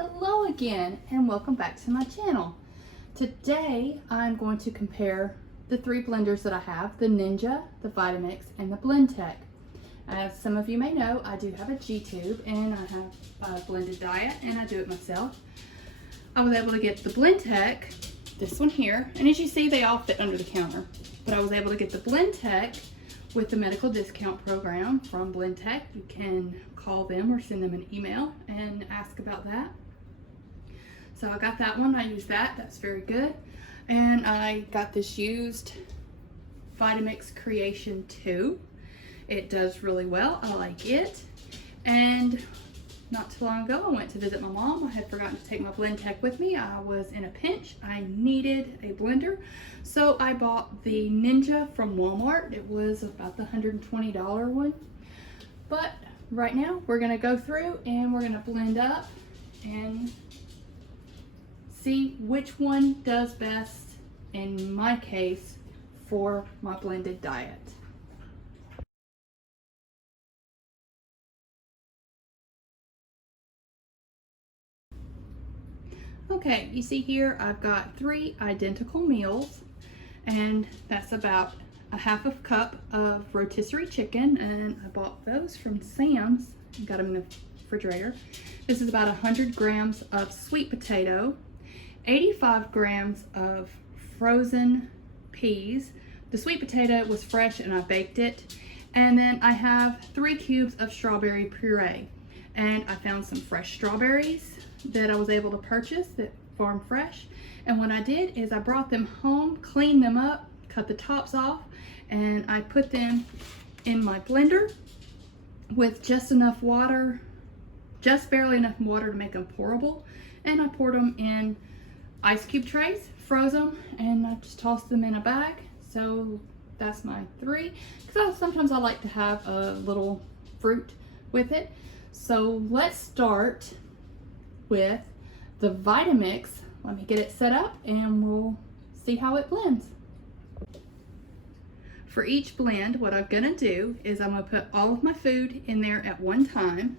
Hello again and welcome back to my channel. Today I'm going to compare the three blenders that I have, the Ninja, the Vitamix, and the Blendtec. As some of you may know, I do have a G-tube and I have a blended diet and I do it myself. I was able to get the Blendtec, this one here, and as you see they all fit under the counter. But I was able to get the Blendtec with the medical discount program from Blendtec. You can call them or send them an email and ask about that. So I got that one, I used that, that's very good. And I got this used Vitamix Creation II. It does really well, I like it. And not too long ago I went to visit my mom. I had forgotten to take my Blendtec with me. I was in a pinch, I needed a blender. So I bought the Ninja from Walmart. It was about the $120 one. But right now we're gonna go through and we're gonna blend up and see which one does best in my case for my blended diet. Okay, you see here I've got 3 identical meals, and that's about a half a cup of rotisserie chicken, and I bought those from Sam's and got them in the refrigerator. This is about 100 grams of sweet potato, 85 grams of frozen peas. The sweet potato was fresh and I baked it. And then I have 3 cubes of strawberry puree. And I found some fresh strawberries that I was able to purchase that farm fresh. And what I did is I brought them home, cleaned them up, cut the tops off, and I put them in my blender with just enough water, just barely enough water to make them pourable. And I poured them in ice cube trays, froze them, and I just tossed them in a bag. So that's my 3. Because sometimes I like to have a little fruit with it. So let's start with the Vitamix. Let me get it set up and we'll see how it blends. For each blend, what I'm gonna do is I'm gonna put all of my food in there at one time.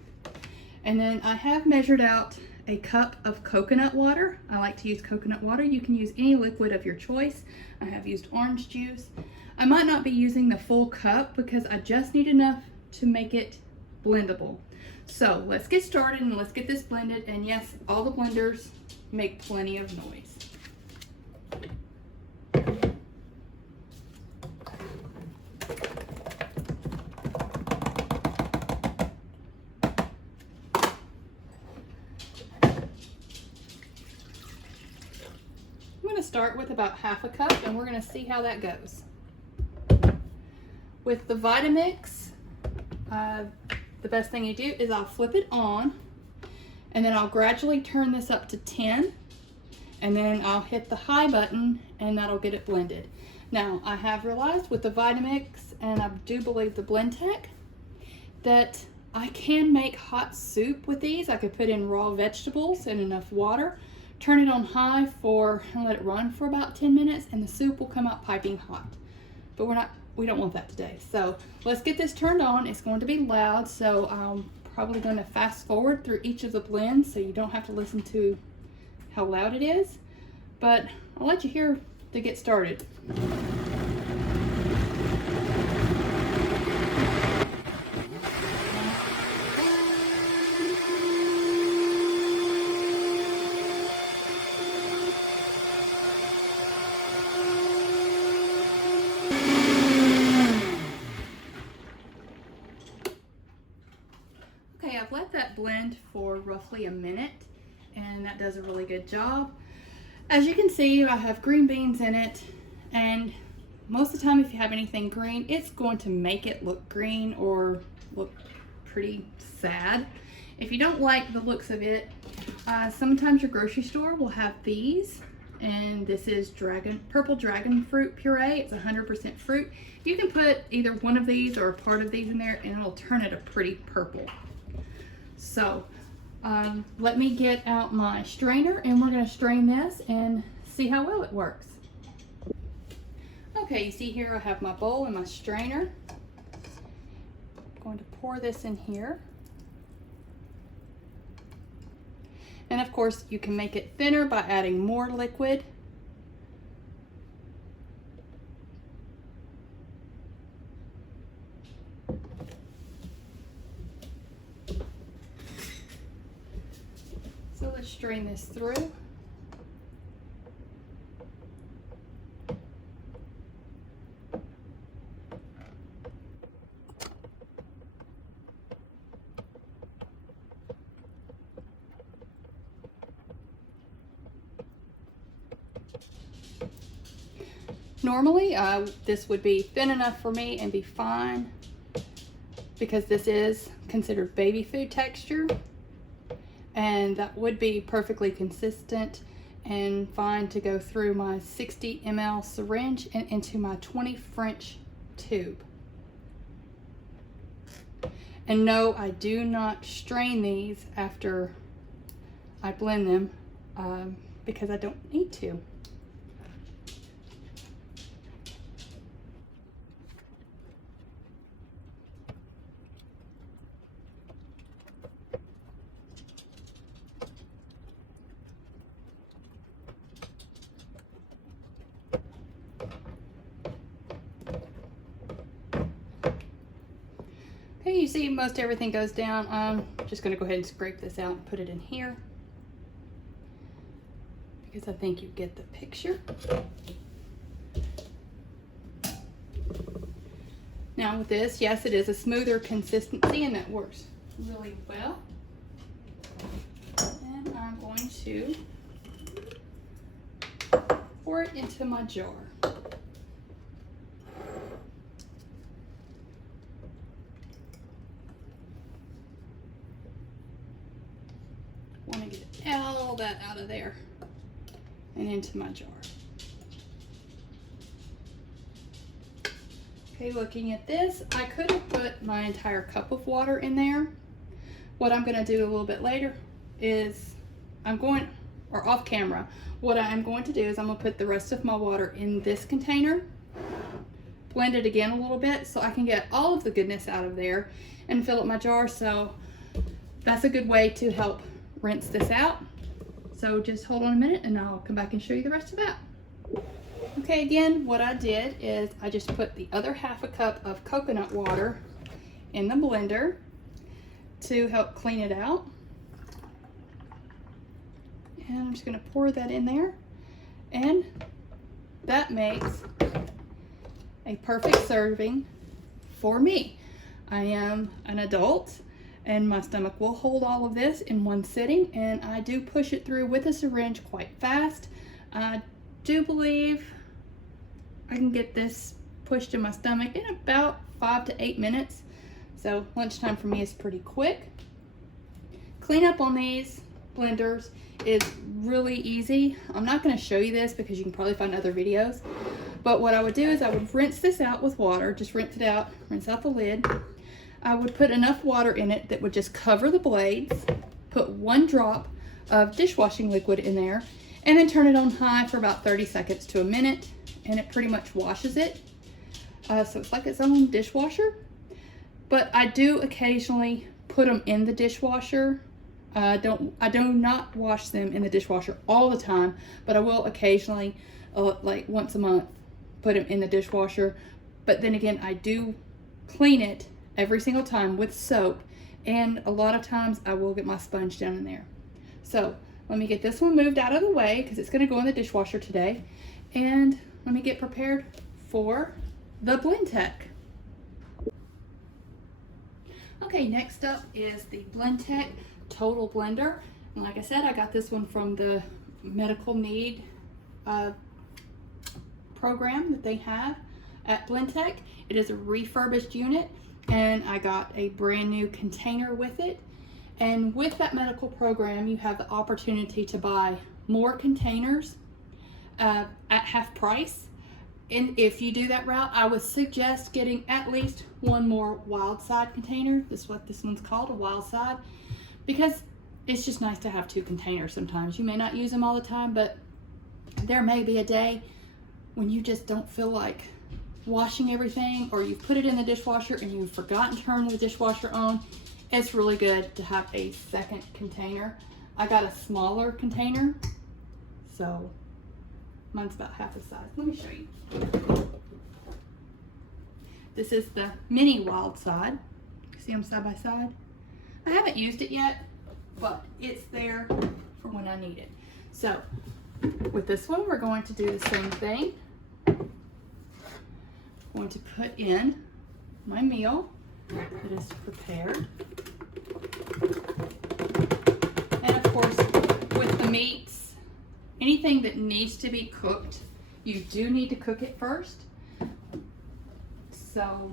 And then I have measured out a cup of coconut water. I like to use coconut water. You can use any liquid of your choice. I have used orange juice. I might not be using the full cup because I just need enough to make it blendable. So let's get started and let's get this blended. And yes, all the blenders make plenty of noise. Start with about half a cup and we're going to see how that goes. With the Vitamix, the best thing you do is I'll flip it on and then I'll gradually turn this up to 10 and then I'll hit the high button and that'll get it blended. Now I have realized with the Vitamix, and I do believe the Blendtec, that I can make hot soup with these. I could put in raw vegetables and enough water, turn it on high and let it run for about 10 minutes and the soup will come out piping hot. But we don't want that today. So let's get this turned on. It's going to be loud, so I'm probably going to fast forward through each of the blends so you don't have to listen to how loud it is. But I'll let you hear to get started. I've let that blend for roughly a minute and that does a really good job. As you can see, I have green beans in it, and most of the time if you have anything green, it's going to make it look green or look pretty sad. If you don't like the looks of it, sometimes your grocery store will have these, and this is purple dragon fruit puree. It's 100% fruit. You can put either one of these or a part of these in there and it'll turn it a pretty purple. So let me get out my strainer and we're going to strain this and see how well it works. Okay, you see here I have my bowl and my strainer. I'm going to pour this in here. And of course, you can make it thinner by adding more liquid. So let's strain this through. Normally, this would be thin enough for me and be fine because this is considered baby food texture, and that would be perfectly consistent and fine to go through my 60 ml syringe and into my 20 French tube. And no, I do not strain these after I blend them because I don't need to. Okay, you see most everything goes down. I'm just going to go ahead and scrape this out and put it in here because I think you get the picture. Now with this, yes, it is a smoother consistency and that works really well. And I'm going to pour it into my jar. Want to get all that out of there and into my jar. Okay, looking at this, I could have put my entire cup of water in there. What I'm going to do a little bit later is off camera, what I'm going to do is I'm going to put the rest of my water in this container, blend it again a little bit so I can get all of the goodness out of there and fill up my jar. So that's a good way to help rinse this out. So just hold on a minute and I'll come back and show you the rest of that. Okay, again, what I did is I just put the other half a cup of coconut water in the blender to help clean it out. And I'm just going to pour that in there. And that makes a perfect serving for me. I am an adult and my stomach will hold all of this in one sitting, and I do push it through with a syringe quite fast. I do believe I can get this pushed in my stomach in about 5 to 8 minutes. So lunchtime for me is pretty quick. Cleanup on these blenders is really easy. I'm not going to show you this because you can probably find other videos, but what I would do is I would rinse this out with water, just rinse it out, rinse out the lid. I would put enough water in it that would just cover the blades, put 1 drop of dishwashing liquid in there, and then turn it on high for about 30 seconds to a minute, and it pretty much washes it. So it's like its own dishwasher. But I do occasionally put them in the dishwasher. I do not wash them in the dishwasher all the time, but I will occasionally, like once a month, put them in the dishwasher. But then again, I do clean it every single time with soap, and a lot of times I will get my sponge down in there. So let me get this one moved out of the way because it's going to go in the dishwasher today, and let me get prepared for the Blendtec. Okay, next up is the Blendtec Total Blender, and like I said, I got this one from the medical need program that they have at Blendtec. It is a refurbished unit, and I got a brand new container with it. And with that medical program, you have the opportunity to buy more containers at half price. And if you do that route, I would suggest getting at least 1 more wild side container. This is what this one's called, a wild side, because it's just nice to have 2 containers sometimes. You may not use them all the time, but there may be a day when you just don't feel like washing everything, or you put it in the dishwasher and you've forgotten to turn the dishwasher on. It's really good to have a second container. I got a smaller container, so mine's about half the size. Let me show you. This is the mini wild side. See them side by side? I haven't used it yet, but it's there for when I need it. So with this one, we're going to do the same thing. I'm going to put in my meal that is prepared. And of course, with the meats, anything that needs to be cooked, you do need to cook it first. So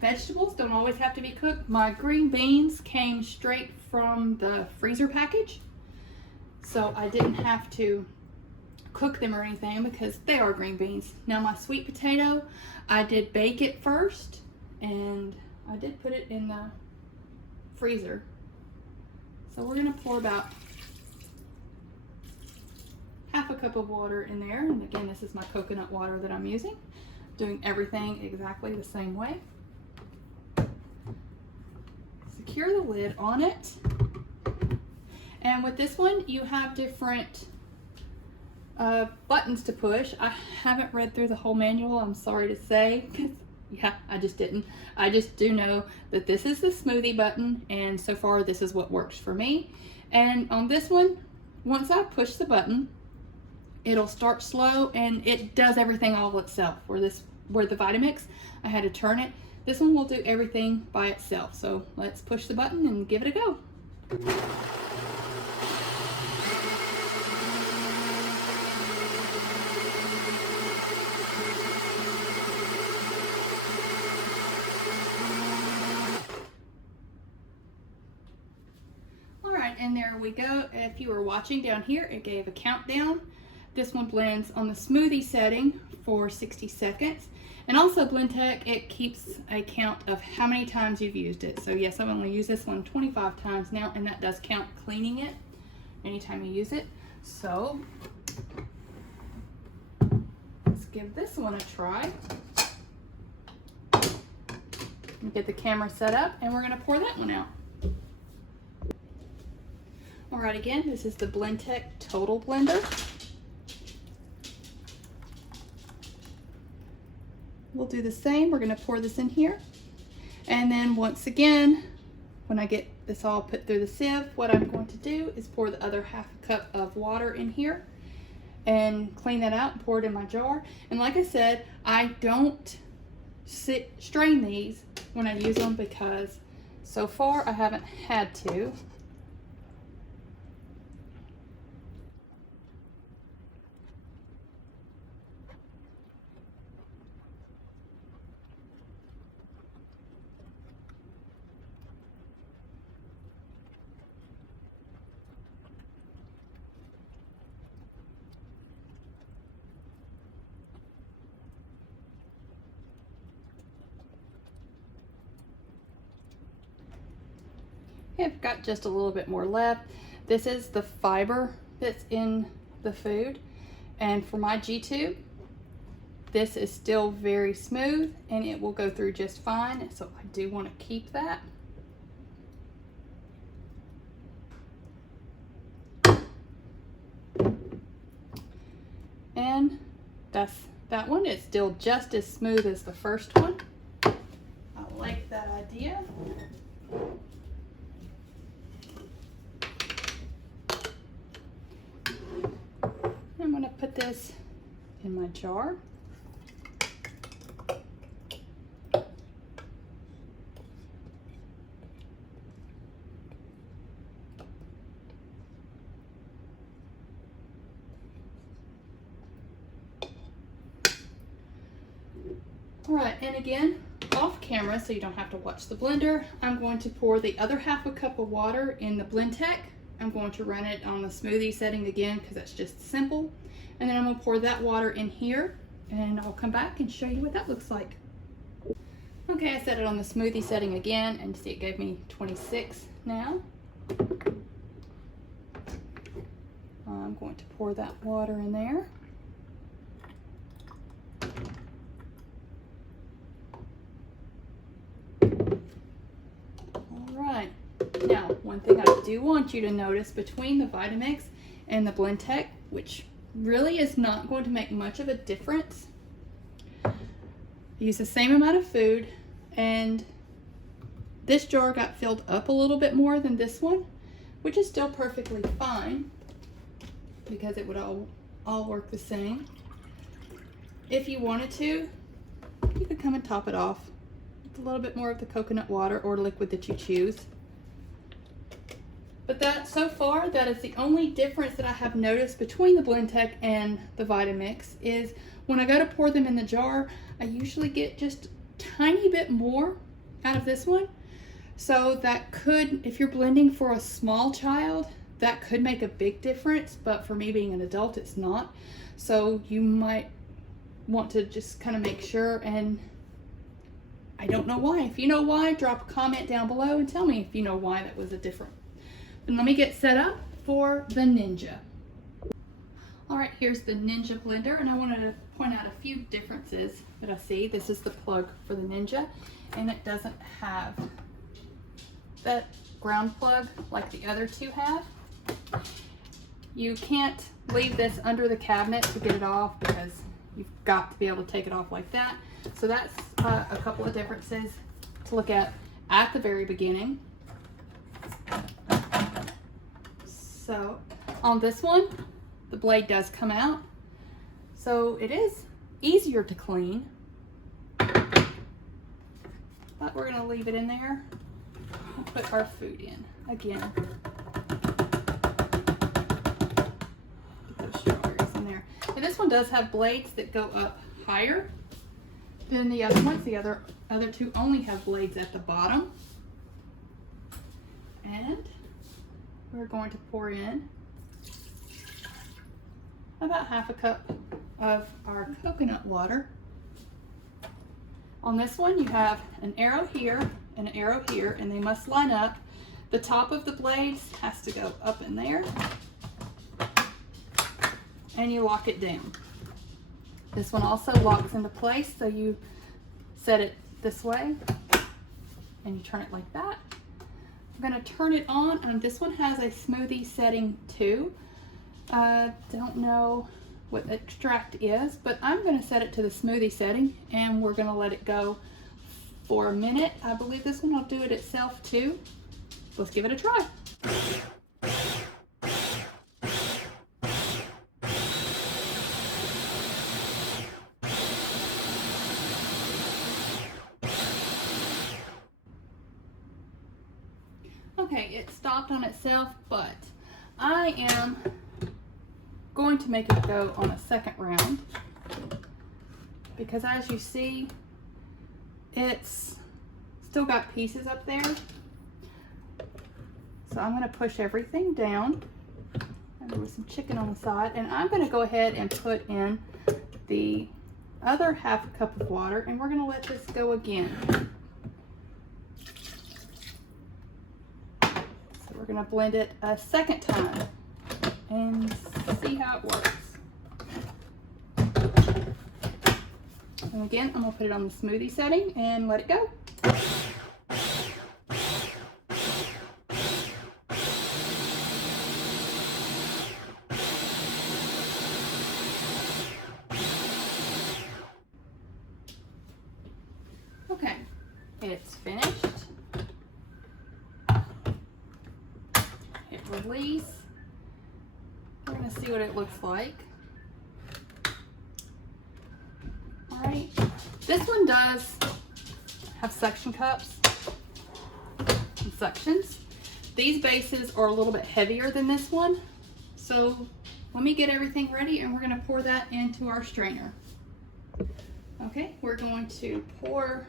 vegetables don't always have to be cooked. My green beans came straight from the freezer package, so I didn't have to cook them or anything because they are green beans. Now my sweet potato, I did bake it first, and I did put it in the freezer. So we're gonna pour about half a cup of water in there, and again, this is my coconut water that I'm using. Doing everything exactly the same way. Secure the lid on it. And with this one, you have different buttons to push. I haven't read through the whole manual, I'm sorry to say, because yeah, I just didn't. I just do know that this is the smoothie button, and so far this is what works for me. And on this one, once I push the button, it'll start slow and it does everything all itself. Where the Vitamix, I had to turn it. This one will do everything by itself. So let's push the button and give it a go. All right, and there we go. If you were watching down here, it gave a countdown. This one blends on the smoothie setting for 60 seconds. And also Blendtec, it keeps a count of how many times you've used it. So yes, I've only used this one 25 times now, and that does count cleaning it anytime you use it. So let's give this one a try. Get the camera set up, and we're gonna pour that one out. All right, again, this is the Blendtec Total Blender. We'll do the same. We're going to pour this in here. And then once again, when I get this all put through the sieve, what I'm going to do is pour the other half a cup of water in here and clean that out and pour it in my jar. And like I said, I don't strain these when I use them because so far I haven't had to. I've got just a little bit more left. This is the fiber that's in the food, and for my G-tube, this is still very smooth and it will go through just fine, so I do want to keep that. And that one is still just as smooth as the first one. I like that idea. I'm going to put this in my jar. All right, and again, off camera, so you don't have to watch the blender, I'm going to pour the other half a cup of water in the Blendtec. I'm going to run it on the smoothie setting again because that's just simple. And then I'm going to pour that water in here, and I'll come back and show you what that looks like. Okay, I set it on the smoothie setting again, and see it gave me 26 now. I'm going to pour that water in there. All right. Now, one thing I do want you to notice between the Vitamix and the Blendtec, which really is not going to make much of a difference. Use the same amount of food, and this jar got filled up a little bit more than this one, which is still perfectly fine because it would all work the same. If you wanted to, you could come and top it off with a little bit more of the coconut water or liquid that you choose. But so far, that is the only difference that I have noticed between the Blendtec and the Vitamix is when I go to pour them in the jar, I usually get just a tiny bit more out of this one. So that could, if you're blending for a small child, that could make a big difference, but for me being an adult, it's not. So you might want to just kind of make sure, and I don't know why. If you know why, drop a comment down below and tell me if you know why that was a different. And let me get set up for the Ninja. All right, here's the Ninja blender, and I wanted to point out a few differences that I see. This is the plug for the Ninja, and it doesn't have that ground plug like the other two have. You can't leave this under the cabinet to get it off because you've got to be able to take it off like that. So that's a couple of differences to look at the very beginning. So on this one, the blade does come out, so it is easier to clean, but we're going to leave it in there and put our food in again. Get those strawberries in there. And this one does have blades that go up higher than the other ones. The other two only have blades at the bottom. And we're going to pour in about half a cup of our coconut water. On this one, you have an arrow here and an arrow here, and they must line up. The top of the blades has to go up in there, and you lock it down. This one also locks into place, so you set it this way, and you turn it like that. I'm going to turn it on, and this one has a smoothie setting too. Don't know what extract is, but I'm going to set it to the smoothie setting, and we're going to let it go for a minute. I believe this one will do it itself too. Let's give it a try. Okay, it stopped on itself, but I am going to make it go on a second round because, as you see, it's still got pieces up there. So I'm going to push everything down, and there was some chicken on the side, and I'm going to go ahead and put in the other half a cup of water, and we're going to let this go again. We're going to blend it a second time and see how it works. And again, I'm going to put it on the smoothie setting and let it go. Okay, it's finished. Release. We're going to see what it looks like. All right, this one does have suction cups and suctions. These bases are a little bit heavier than this one, so let me get everything ready and we're going to pour that into our strainer. Okay, we're going to pour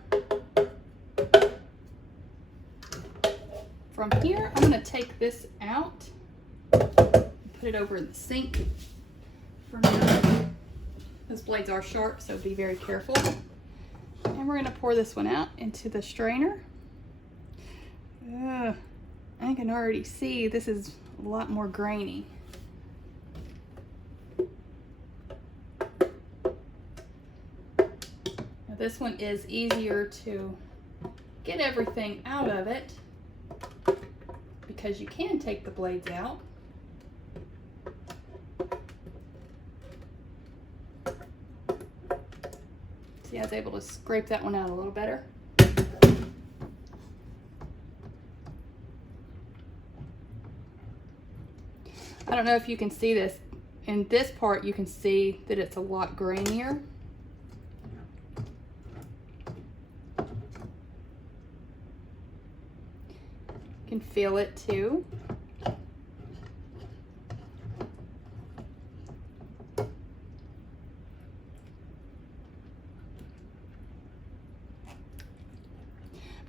from here. I'm going to take this out and put it over in the sink for now. Those blades are sharp, so be very careful. And we're going to pour this one out into the strainer. I can already see this is a lot more grainy. Now this one is easier to get everything out of it because you can take the blades out. See, I was able to scrape that one out a little better. I don't know if you can see this. In this part, you can see that it's a lot grainier. You can feel it too.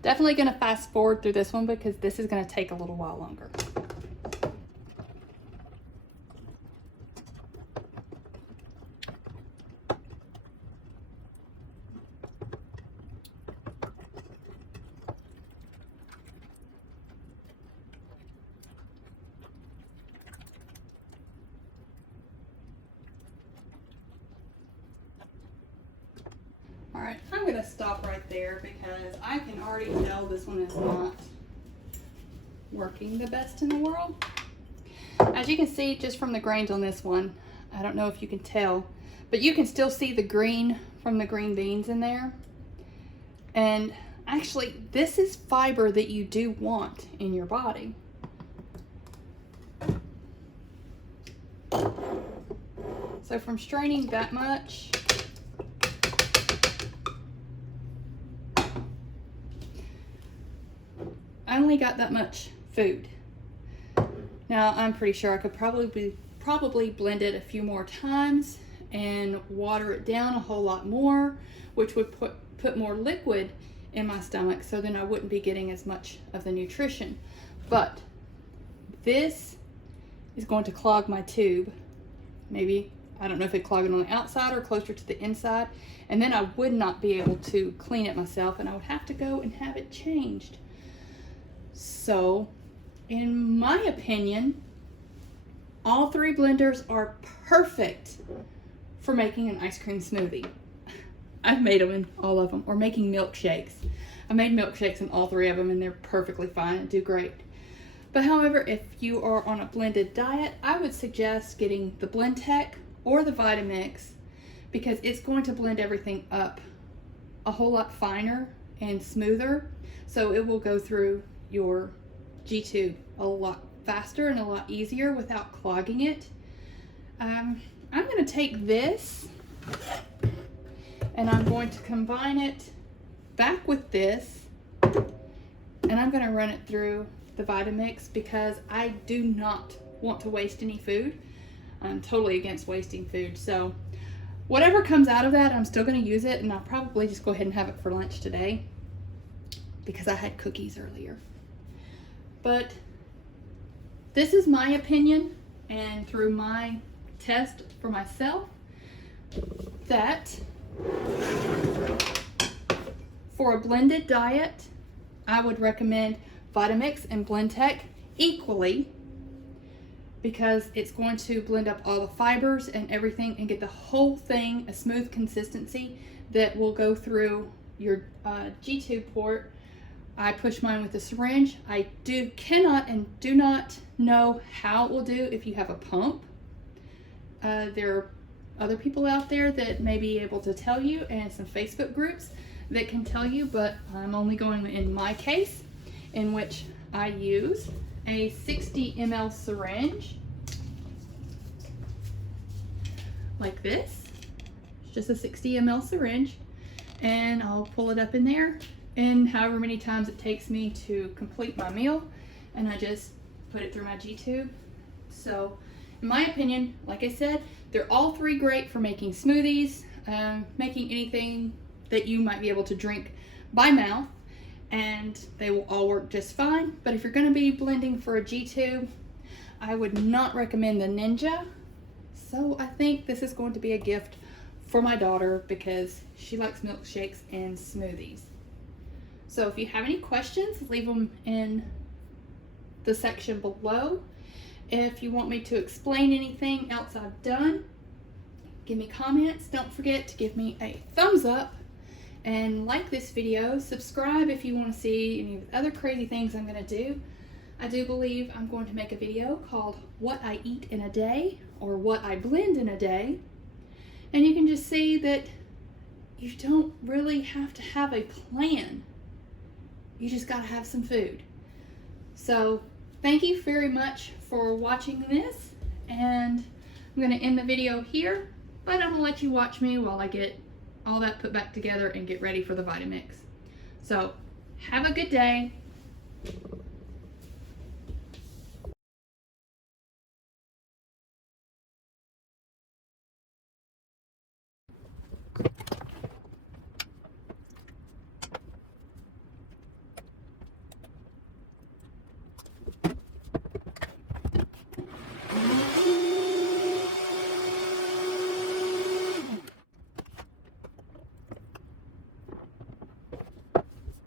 Definitely going to fast forward through this one because this is going to take a little while longer. All right, I'm going to stop right there because I can already tell this one is not working the best in the world. As you can see just from the grains on this one, I don't know if you can tell, but you can still see the green from the green beans in there. And actually, this is fiber that you do want in your body. So from straining that much, I only got that much food. Now I'm pretty sure I could probably blend it a few more times and water it down a whole lot more, which would put more liquid in my stomach, so then I wouldn't be getting as much of the nutrition. But this is going to clog my tube. Maybe, I don't know if it clog it on the outside or closer to the inside, and then I would not be able to clean it myself and I would have to go and have it changed. So, in my opinion, all three blenders are perfect for making an ice cream smoothie. I've made them in all of them, or making milkshakes. I made milkshakes in all three of them and they're perfectly fine and do great. But however, if you are on a blended diet, I would suggest getting the Blendtec or the Vitamix because it's going to blend everything up a whole lot finer and smoother. So it will go through your G-tube a lot faster and a lot easier without clogging it. I'm going to take this and I'm going to combine it back with this, and I'm going to run it through the Vitamix because I do not want to waste any food. I'm totally against wasting food. So whatever comes out of that, I'm still going to use it, and I'll probably just go ahead and have it for lunch today because I had cookies earlier. But this is my opinion, and through my test for myself, that for a blended diet, I would recommend Vitamix and Blendtec equally because it's going to blend up all the fibers and everything and get the whole thing a smooth consistency that will go through your G-tube port. I push mine with a syringe. I cannot and do not know how it will do if you have a pump. There are other people out there that may be able to tell you, and some Facebook groups that can tell you, but I'm only going in my case, in which I use a 60 ml syringe like this. It's just a 60 ml syringe, and I'll pull it up in there, and however many times it takes me to complete my meal, and I just put it through my G-tube. So in my opinion, like I said, they're all three great for making smoothies, making anything that you might be able to drink by mouth, and they will all work just fine. But if you're going to be blending for a G-tube, I would not recommend the Ninja. So I think this is going to be a gift for my daughter because she likes milkshakes and smoothies. So if you have any questions, leave them in the section below. If you want me to explain anything else I've done, give me comments. Don't forget to give me a thumbs up and like this video. Subscribe if you want to see any of the other crazy things I'm going to do. I do believe I'm going to make a video called What I Eat in a Day, or What I Blend in a Day. And you can just see that you don't really have to have a plan. You just gotta have some food. So thank you very much for watching this, and I'm gonna end the video here, but I'm gonna let you watch me while I get all that put back together and get ready for the Vitamix. So have a good day.